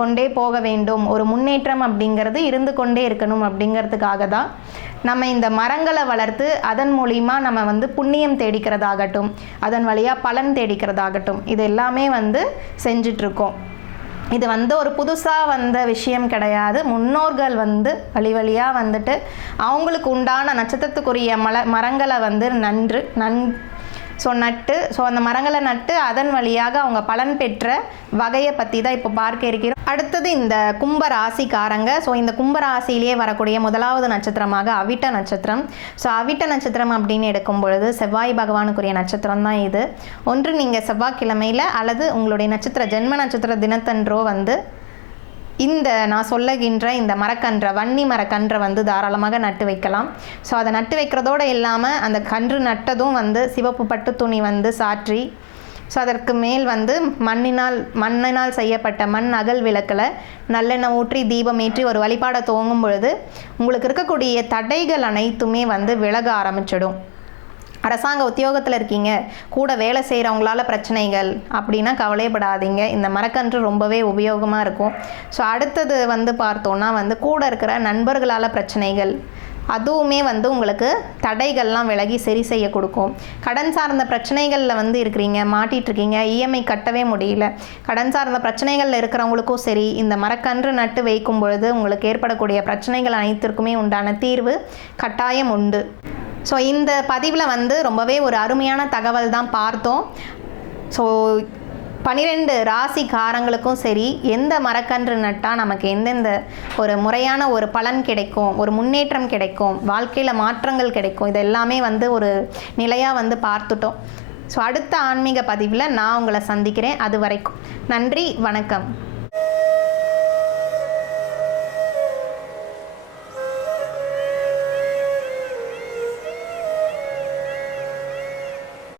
கொண்டே போக வேண்டும். ஒரு முன்னேற்றம் அப்படிங்கிறது இருந்து கொண்டே இருக்கணும் அப்படிங்கிறதுக்காக தான் நம்ம இந்த மரங்களை வளர்த்து அதன் மூலிமா நம்ம வந்து புண்ணியம் தேடிக்கிறதாகட்டும் அதன் வழியாக பலன் தேடிக்கிறதாகட்டும் இது எல்லாமே வந்து செஞ்சிட்ருக்கோம். இது வந்து ஒரு புதுசாக வந்த விஷயம் கிடையாது. முன்னோர்கள் வந்து வழி வழியாக வந்துட்டு அவங்களுக்கு உண்டான நட்சத்திரத்துக்குரிய மல மரங்களை வந்து நன்று நன் ஸோ நட்டு ஸோ அந்த மரங்களை நட்டு அதன் வழியாக அவங்க பலன் பெற்ற வகையை பற்றி தான் இப்போ பார்க்க இருக்கிறோம். அடுத்தது இந்த கும்ப ராசிக்காரங்க ஸோ இந்த கும்ப ராசியிலேயே வரக்கூடிய முதலாவது நட்சத்திரமாக அவிட்ட நட்சத்திரம். ஸோ அவிட்ட நட்சத்திரம் அப்படின்னு எடுக்கும் பொழுது செவ்வாய் பகவானுக்குரிய நட்சத்திரம் தான் இது. ஒன்று நீங்கள் செவ்வாய்க்கிழமையில் அல்லது உங்களுடைய நட்சத்திர ஜென்ம நட்சத்திர தினத்தன்றோ வந்து இந்த நான் சொல்லுகின்ற இந்த மரக்கன்றை வன்னி மரக்கன்றை வந்து தாராளமாக நட்டு வைக்கலாம். ஸோ அதை நட்டு வைக்கிறதோடு இல்லாமல் அந்த கன்று நட்டதும் வந்து சிவப்பு பட்டு துணி வந்து சாற்றி ஸோ அதற்கு மேல் வந்து மண்ணினால் மண்ணினால் செய்யப்பட்ட மண் அகல் விளக்கில் நல்லெண்ணெய் ஊற்றி தீபம் ஏற்றி ஒரு வழிபாடை துவங்கும் பொழுது உங்களுக்கு இருக்கக்கூடிய தடைகள் அனைத்துமே வந்து விலக ஆரம்பிச்சிடும். அரசாங்க உத்தியோகத்தில் இருக்கீங்க. கூட வேலை செய்கிறவங்களால பிரச்சனைகள் அப்படின்னா கவலைப்படாதீங்க. இந்த மரக்கன்று ரொம்பவே உபயோகமாக இருக்கும். ஸோ அடுத்தது வந்து பார்த்தோன்னா வந்து கூட இருக்கிற நண்பர்களால் பிரச்சனைகள். அதுவுமே வந்து உங்களுக்கு தடைகள்லாம் விலகி சரி செய்ய கொடுக்கும். கடன் சார்ந்த பிரச்சனைகளில் வந்து இருக்கிறீங்க மாட்டிகிட்ருக்கீங்க இஎம்ஐ கட்டவே முடியல. கடன் சார்ந்த பிரச்சனைகளில் இருக்கிறவங்களுக்கும் சரி இந்த மரக்கன்று நட்டு வைக்கும் பொழுது உங்களுக்கு ஏற்படக்கூடிய பிரச்சனைகள் அனைத்திற்குமே உண்டான தீர்வு கட்டாயம் உண்டு. ஸோ இந்த பதிவில் வந்து ரொம்பவே ஒரு அருமையான தகவல் தான் பார்த்தோம். ஸோ பனிரெண்டு ராசிக்காரங்களுக்கும் சரி எந்த மரக்கன்று நட்டால் நமக்கு எந்தெந்த ஒரு முறையான ஒரு பலன் கிடைக்கும் ஒரு முன்னேற்றம் கிடைக்கும் வாழ்க்கையில் மாற்றங்கள் கிடைக்கும் இது எல்லாமே வந்து ஒரு நிலையாக வந்து பார்த்துட்டோம். ஸோ அடுத்த ஆன்மீக பதிவில் நான் உங்களை சந்திக்கிறேன். அது வரைக்கும் நன்றி வணக்கம்.